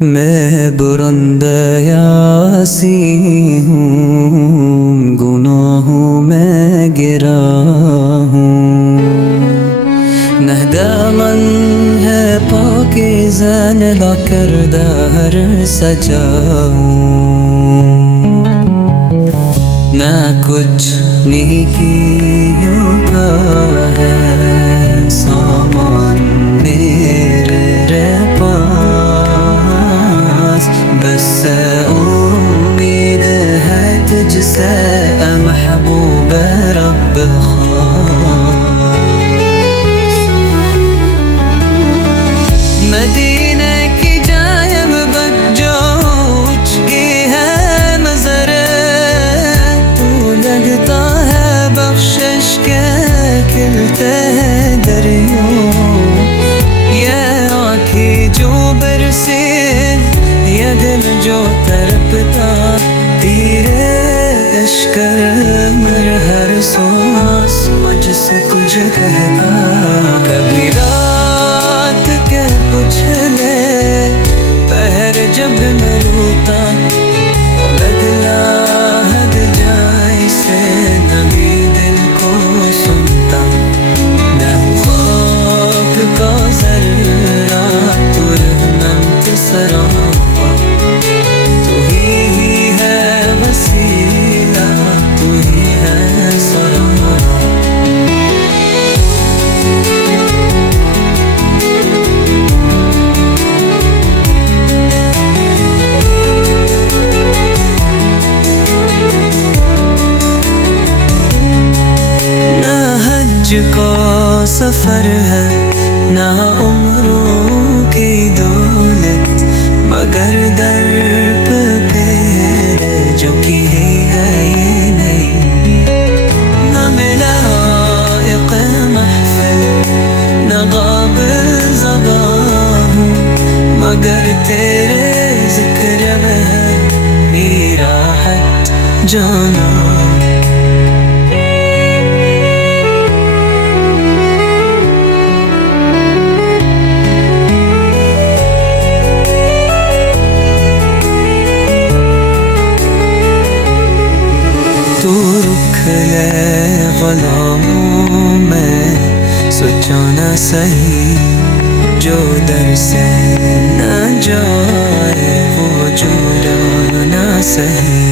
मैं बुरंदा यासी हूँ, गुनाहों में गिरा हूँ। नहदामन है पाकीज़ा ला किरदार सजाऊँ। ना कुछ नेकियों का है सामान मेरे पास, बस उम्मीद है तुझसे महबूब रब खास। मदीने की जायब बच्चों की है नजर, तू लगता है बख्शिश के खिलते दरियों। ये आँखें जो बरसे, ये दिल जो तड़पता, तेरे इश्क में हर सांस मुझसे तुझे कहता। कभी रात के पूछ ले पहर जब मैं रोता, बदला हद जाए से नबी दिल को सुनता। मैं हूँ ख्वाब का ज़र्रा, तू रहमत सरापा, तू ही है वसीला, तू ही है सरापा। का सफर है ना उम्रों की दौलत, मगर दर पे तेरे जो की है ये नहीं। न मिला एक महफिल न गाबिल ज़बान, मगर तेरे जिक्र में है मेरा हट जाना। तू रुख ले ग़ुलामों में सोचो न सही, जो दर से न जाए वो जुदा न सही।